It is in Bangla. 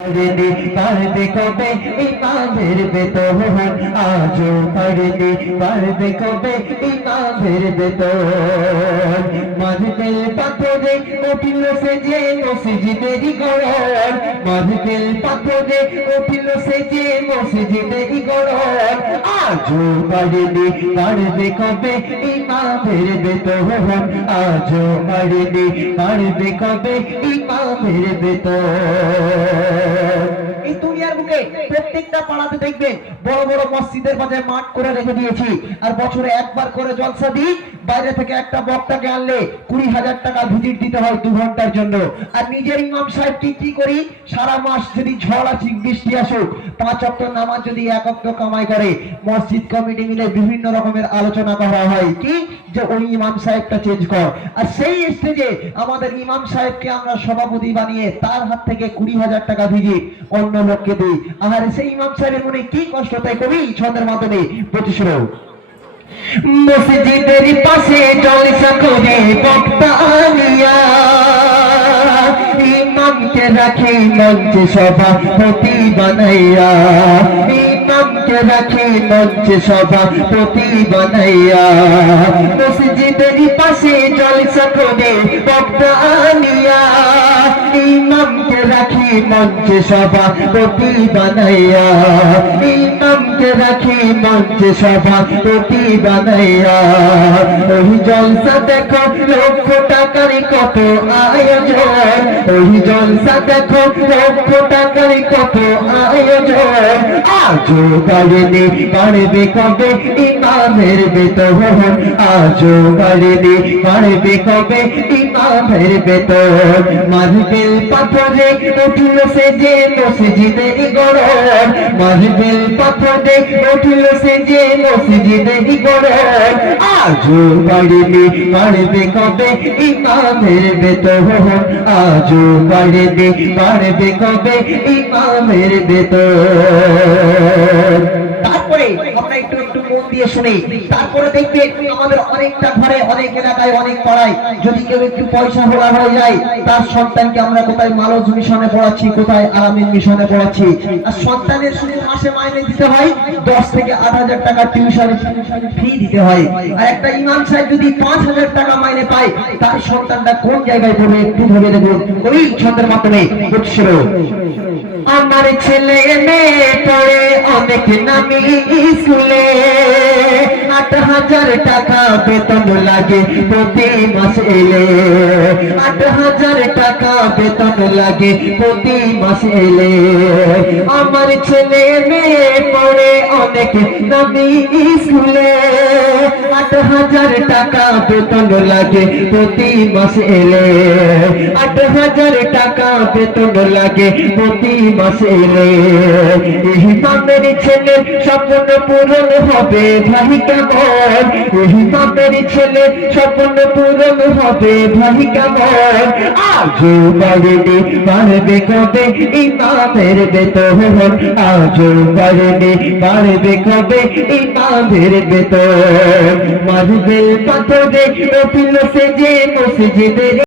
পারেনি পারবে কবে ইমামের বেতন আজও পারেনি পারবে কবে ইমামের বেতন মার্বেল পাথরে উঠিল সে যে মসজিদেরই গড়ন মার্বেল পাথরে উঠিল সে যে মসজিদেরই গড়ন আজও পারেনি পারবে কবে ইমামের বেতন আজও পারেনি পারবে কবে ইমামের বেতন। এই দুনিয়ার বুকে প্রত্যেকটা পাড়াতে দেখবেন বড় বড় মসজিদের মাঝে মাঠ করে রেখে দিয়েছি, আর বছরে একবার করে জলসা দিই। বাইরে থেকে একটা বক্তাকে আনলে 20,000 টাকা ভিজিট দিতে হয় 2 ঘন্টার জন্য। আর নিজের ইমাম সাহেব কি করি, সারা মাস যদি ঝড় আসুক বৃষ্টি আসুক 5 ওয়াক্ত নামাজ যদি 1 ওয়াক্ত কামাই করে, মসজিদ কমিটি মিলে বিভিন্ন রকমের আলোচনা করা হয় কি যে ওই ইমাম সাহেবটা চেঞ্জ কর। আর সেই স্টেজে আমাদের ইমাম সাহেবকে আমরা সভাপতি বানিয়ে তার হাত থেকে 20,000 টাকা ভিজিট অন্য লোককে দিই। আর সেই ইমাম সাহেবের মনে কি কষ্ট, তাই কবি ছন্দের মাধ্যমে প্রতিশ্রুত মসজিদের পাশে জলসা করে বক্তা আনিয়া ইমামকে রাখি মঞ্চে সভাপতি বানাইয়া ইমামকে রাখি মঞ্চে সভাপতি বানাইয়া মসজিদের পাশে জলসা করে বক্তা আনিয়া ইমামকে রাখি মঞ্চে সভাপতি বানাইয়া ইমামকে রাখি মঞ্চে সভাপতি বানাইয়া ওই জলসা দেখো লক্ষ টাকার কত আয়োজন ওই জলসা দেখো লক্ষ টাকার কত আয়োজন আজও বাড়েনি বাড়বে কবে ইমামের বেতন আজও বাড়েনি বাড়বে কবে ইমামের বেতন মার্বেল পাথরে উঠিল সে যে মসজিদের গড়ন মার্বেল পাথরে উঠিল সে যে মসজিদের গড়ন আজও বাড়েনি বাড়বে কবে ইমামের বেতন আজও বাড়েনি বাড়বে কবে ইমামের বেতন। তারপরে আমরা একটু একটু মন দিয়ে শুনি। তারপরে দেখবেন আমাদের অনেকটা ঘরে অনেক এলাকায় অনেক পাড়ায় যদি কেউ একটু পয়সা ভরা হয়ে যায়, তার সন্তানকে আমরা কোথায় মালজ মিশনে পড়াচ্ছি, কোথায় আরামিন মিশনে পড়াচ্ছি, আর সন্তানের শুধু মাসে মাইনে দিতে হয় 10 থেকে 8,000 টাকা টিউশন ফি দিতে হয়। আর একটা ইমাম সাহেব যদি 5,000 টাকা মাইনে পায়, তার সন্তানটা কোন জায়গায় পড়বে একটু ভেবে দেখুন। ওই ছন্দের মাধ্যমে প্রতিশ্রুত আমার ছেলে মেয়ে পড়ে অনেক নামি স্কুলে 8,000 টাকা বেতন লাগে প্রতি মাস এলে 8,000 টাকা বেতন লাগে প্রতি মাস এলে আমার ছেলে মেয়ে পড়ে অনেক নামি স্কুলে 8,000 টাকা বেতন লাগে প্রতি মাস এলে 8,000 টাকা বেতন লাগে প্রতি মাস এলে ইমামের ছেলে স্বপ্ন পূরণ হবে ভাই কেমন ইমামের ছেলে স্বপ্ন পূরণ হবে ভাই কেমন আজও বাড়েনি বাড়বে কবে ইমামের বেতন আজও বাড়েনি বাড়বে কবে ইমামের বেতন মার্বেল পাথরে উঠিল সে যে মসজিদের